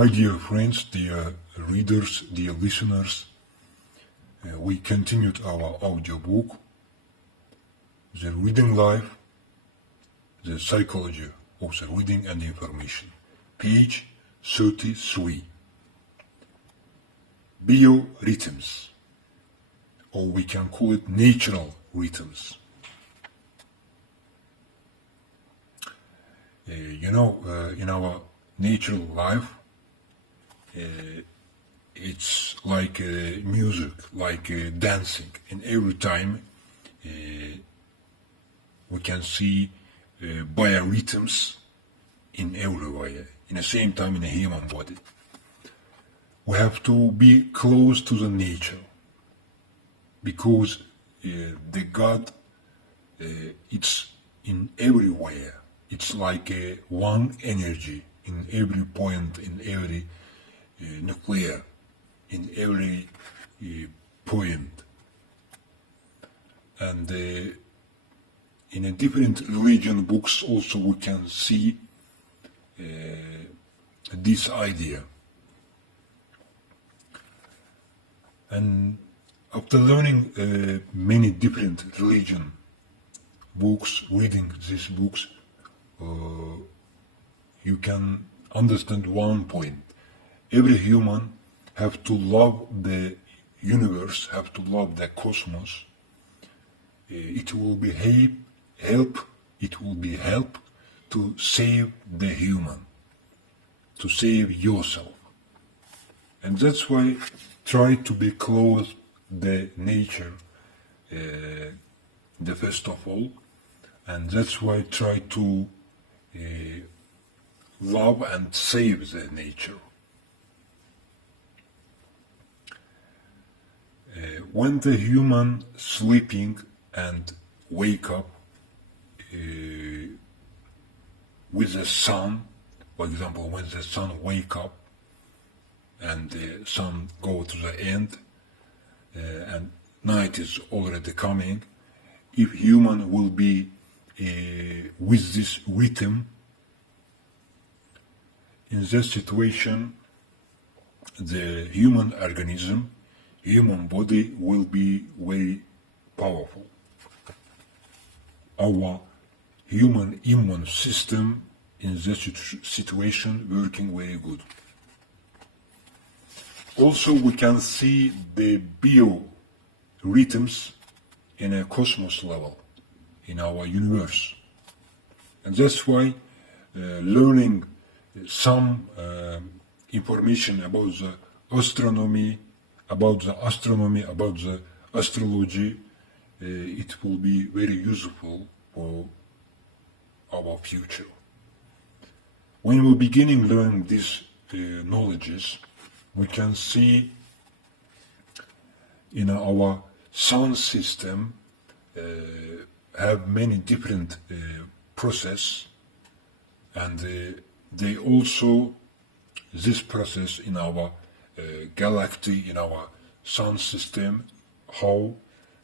Hi dear friends, dear readers, dear listeners. We continued our audiobook, The Reading Life, The Psychology of the Reading and Information, page 33. Biorhythms, or we can call it natural rhythms. In our natural life, it's like music, like dancing, and every time we can see biorhythms in everywhere, in the same time in a human body. We have to be close to the nature, because the God, it's in everywhere. It's like one energy in every point, in every nuclear, in every point. And in a different religion books also we can see this idea. And after learning many different religion books, reading these books, you can understand one point. Every human have to love the universe, have to love the cosmos. It will be help to save the human, to save yourself. And that's why try to be close the nature, the first of all, and that's why try to love and save the nature. When the human sleeping and wake up with the sun, for example, when the sun wake up and the sun go to the end and night is already coming, if human will be with this rhythm, in this situation, the human organism, human body will be very powerful. Our human immune system in this situation working very good. Also, we can see the biorhythms in a cosmos level, in our universe. And that's why learning some information about the astronomy, about the astrology, it will be very useful for our future. When we're beginning learning these knowledges, we can see in our sun system have many different process, and they also, this process in our galaxy, in our sun system, how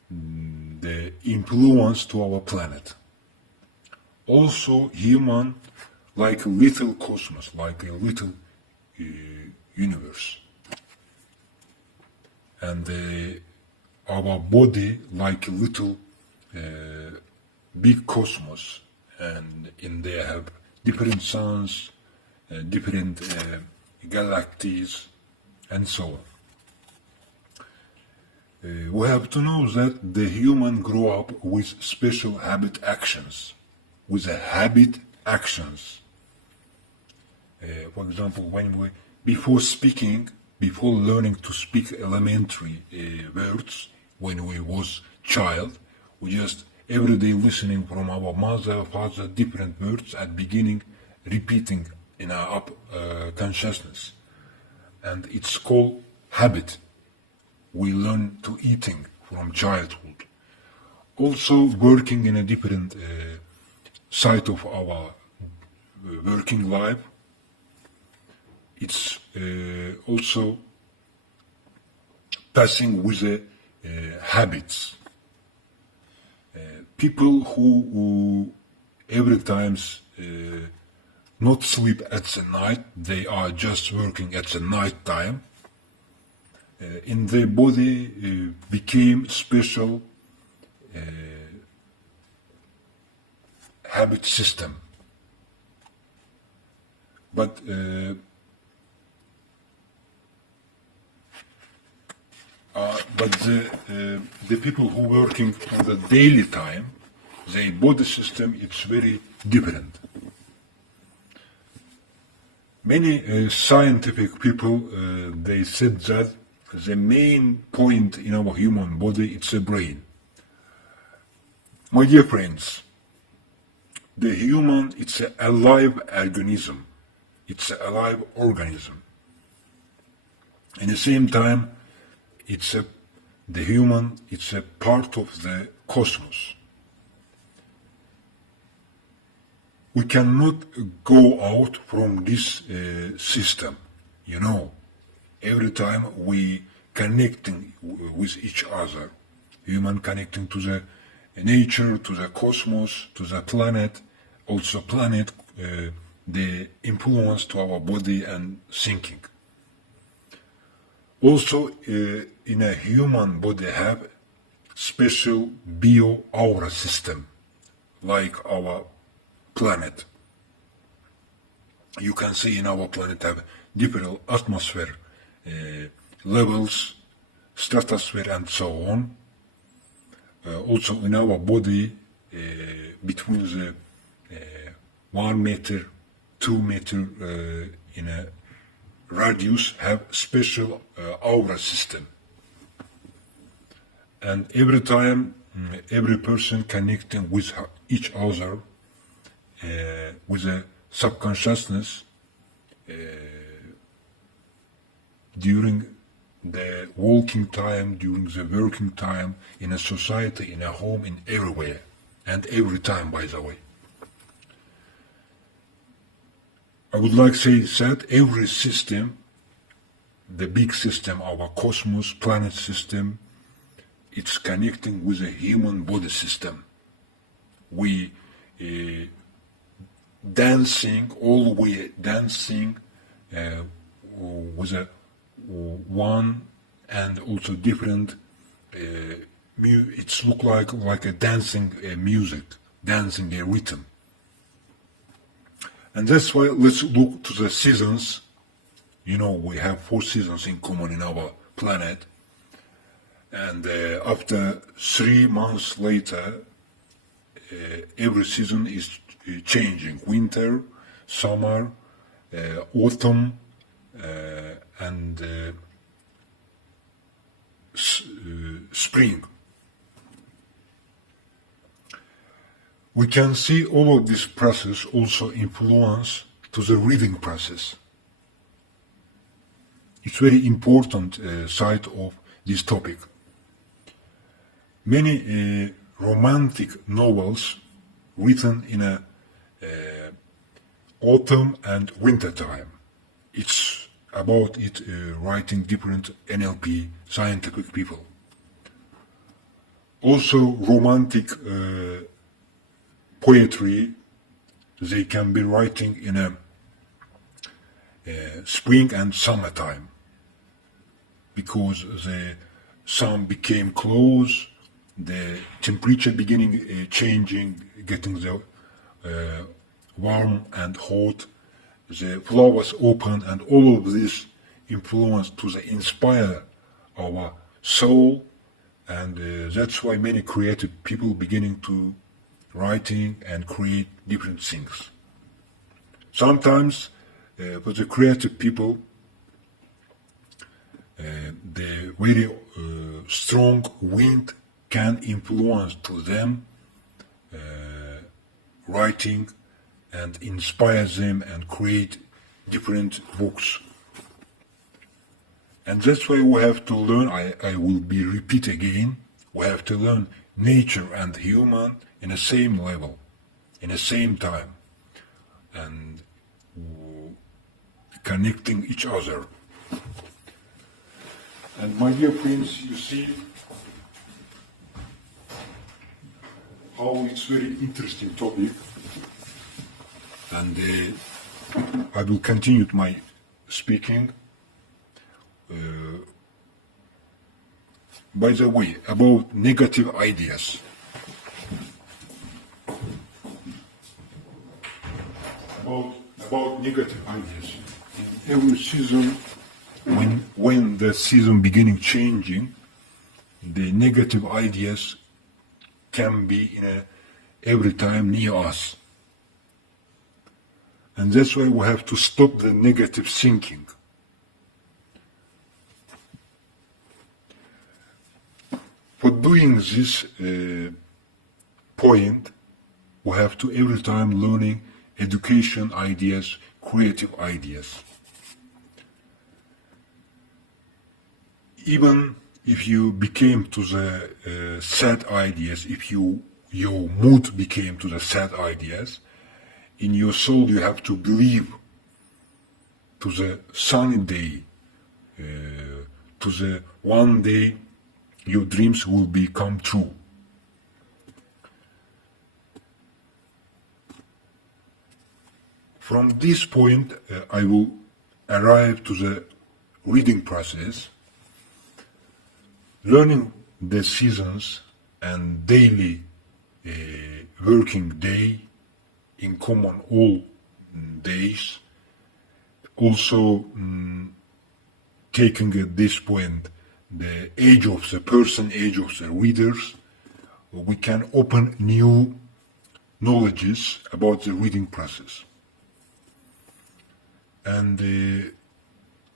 the influence to our planet. Also human, like a little cosmos, like a little universe. And our body like a little big cosmos, and in there have different suns, different galaxies, and so on. We have to know that the human grow up with special habit actions, with the habit actions. For example, when we, before speaking, before learning to speak elementary words, when we was child, we just every day listening from our mother, father, different words at beginning, repeating in our consciousness. And it's called habit. We learn to eating from childhood. Also working in a different side of our working life, it's also passing with the habits. People who every times not sleep at the night, they are just working at the night time. In their body became special habit system. But the people who working on the daily time, their body system, it's very different. Many scientific people, they said that the main point in our human body, it's the brain. My dear friends, the human, it's an alive organism. It's an alive organism. At the same time, the human, it's a part of the cosmos. We cannot go out from this system, you know. Every time we connecting with each other, human connecting to the nature, to the cosmos, to the planet, also planet, the influence to our body and thinking. Also, in a human body have special bio-aura system, like our planet. You can see in our planet have different atmosphere levels, stratosphere and so on. Also in our body, between the 1 meter, 2 meter in a radius have special aura system. And every time, every person connecting with each other with a subconsciousness during the walking time, during the working time, in a society, in a home, in everywhere, and every time, by the way. I would like to say that every system, the big system, our cosmos, planet system, it's connecting with a human body system. We dancing, all we dancing with a one and also different. It's look like a dancing music, dancing a rhythm. And that's why let's look to the seasons. You know, we have 4 seasons in common in our planet. And after 3 months later, every season is changing. Winter, summer, autumn, and spring. We can see all of this process also influence to the reading process. It's very important side of this topic. Many romantic novels written in a autumn and winter time. It's about it writing different NLP scientific people. Also romantic poetry, they can be writing in a spring and summertime, because the sun became close, the temperature beginning changing, getting the warm and hot, the flowers open, and all of this influence to the inspire our soul, and that's why many creative people beginning to writing and create different things. Sometimes for the creative people, the very strong wind can influence to them writing and inspire them and create different books. And that's why we have to learn, I will be repeat again, we have to learn nature and human in the same level, in the same time, and connecting each other. And my dear friends, you see how it's very interesting topic, and I will continue my speaking. By the way, about negative ideas. About negative ideas. In every season, when the season beginning changing, the negative ideas can be every time near us. And that's why we have to stop the negative thinking. For doing this point, we have to every time learning education ideas, creative ideas. Even if you became to the sad ideas, if your mood became to the sad ideas, in your soul you have to believe to the sunny day, to the one day your dreams will become true. From this point, I will arrive to the reading process, learning the seasons and daily working day in common all days. Also taking at this point the age of the person, age of the readers, we can open new knowledges about the reading process. And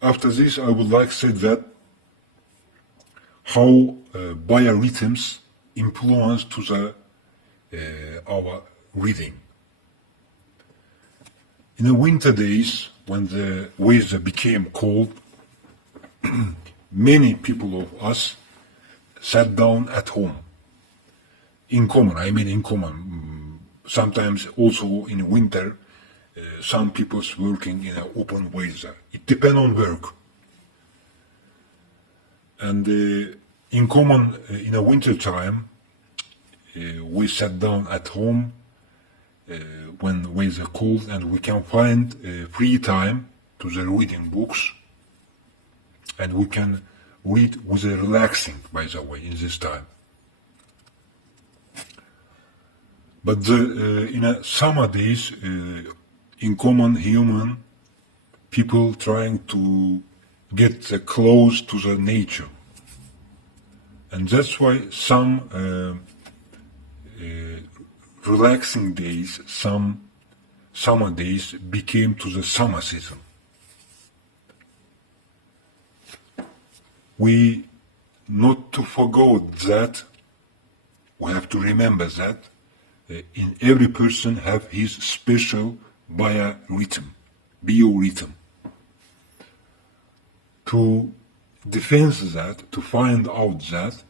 after this, I would like to say that how biorhythms influence to our reading. In the winter days, when the weather became cold, many people of us sat down at home. In common. Sometimes also in winter, some people's working in an open weather. It depends on work. And in common, in the winter time, we sat down at home when weather cold, and we can find free time to the reading books, and we can read with a relaxing, by the way, in this time. But in summer days, in common human, people trying to get close to the nature. And that's why some relaxing days, some summer days became to the summer season. We not to forget that, we have to remember that in every person have his special biorhythm. To defend that, to find out that,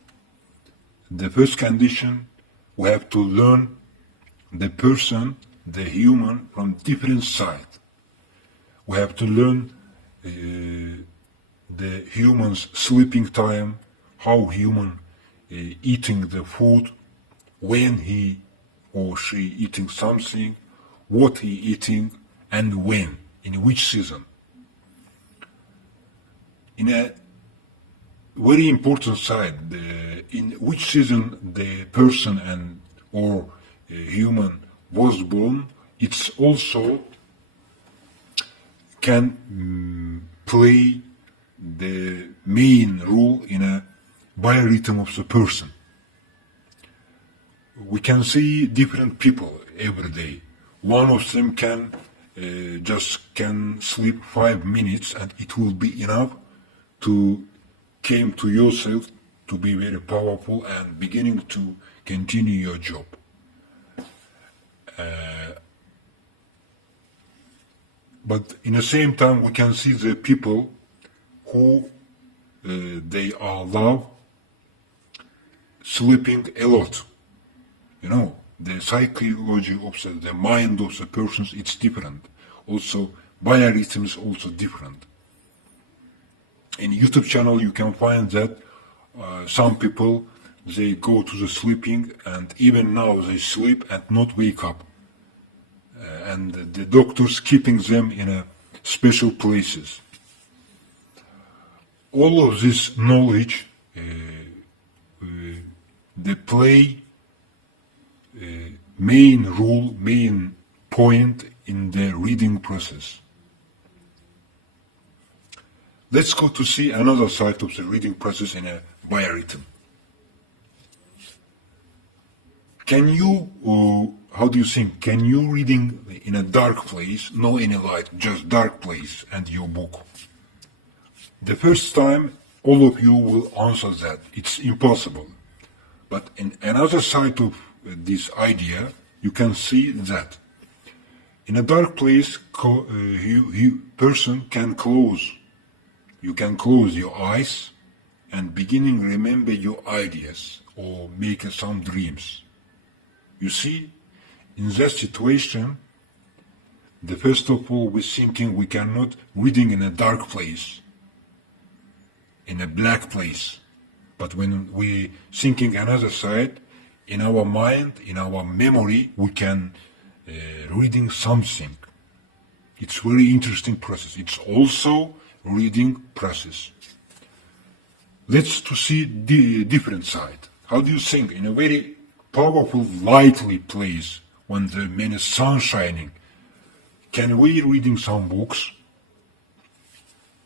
the first condition, we have to learn the person, the human, from different side. We have to learn the human's sleeping time, how human eating the food, when he or she eating something, what he eating, and when, in which season. In a very important side, in which season the person and or human was born, it's also can play the main role in a biorhythm of the person. We can see different people every day. One of them can just can sleep 5 minutes, and it will be enough to came to yourself to be very powerful and beginning to continue your job. But in the same time, we can see the people who they are love sleeping a lot. You know, the psychology of the mind of the persons, it's different. Also, biorhythms also different. In YouTube channel, you can find that some people, they go to the sleeping, and even now they sleep and not wake up. and the doctors keeping them in a special places. All of this knowledge, they play main point in the reading process. Let's go to see another side of the reading process in a biorhythm. Can you, how do you think, can you reading in a dark place, no any light, just dark place and your book? The first time, all of you will answer that. It's impossible. But in another side of this idea, you can see that in a dark place, person can close. You can close your eyes and beginning remember your ideas or make some dreams. You see, in that situation, the first of all, we're thinking we cannot reading in a dark place, in a black place. But when we thinking another side, in our mind, in our memory, we can reading something. It's very interesting process. It's also reading process. Let's to see the different side. How do you think in a very powerful, lightly place when the main sun shining? Can we reading some books?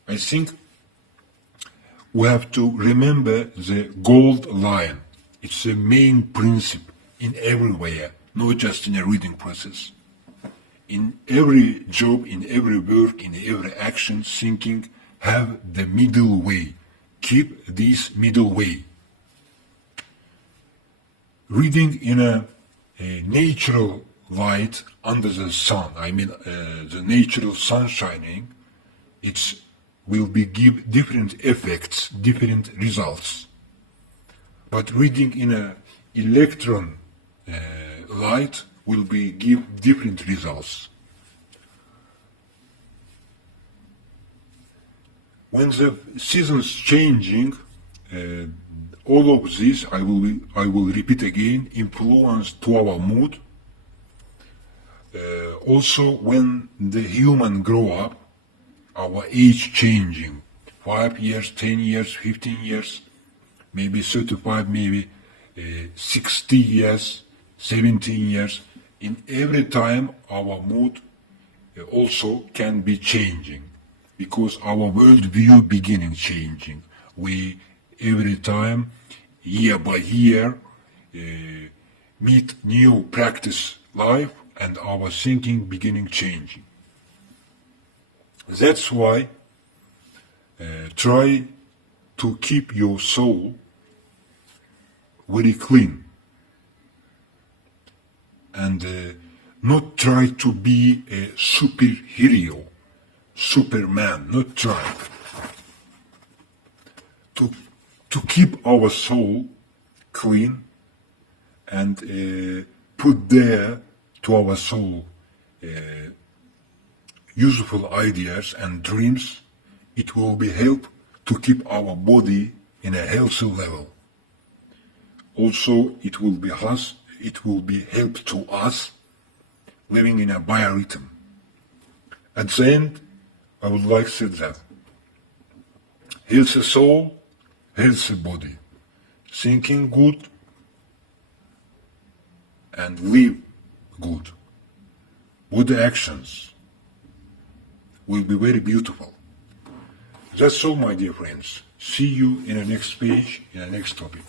I think we have to remember the gold line. It's the main principle in everywhere, not just in a reading process. In every job, in every work, in every action, thinking, have the middle way. Keep this middle way. Reading in a natural light under the sun, the natural sun shining, it will be give different effects, different results. But reading in a electron light will be give different results. When the seasons changing, all of this I will repeat again, influence to our mood. Also, when the human grow up, our age changing, 5 years, 10 years, 15 years, maybe 35, maybe 60 years, 17 years. In every time, our mood also can be changing because our worldview beginning changing. We every time, year by year, meet new practice life and our thinking beginning changing. That's why try to keep your soul very clean and not try to be a superhero, Superman, not try to keep our soul clean and put there to our soul useful ideas and dreams. It will be help to keep our body in a healthy level. Also, it will be help to us living in a biorhythm. At the end, I would like to say that healthy soul, healthy body, thinking good and live good. Good actions will be very beautiful. That's all, my dear friends. See you in the next page, in the next topic.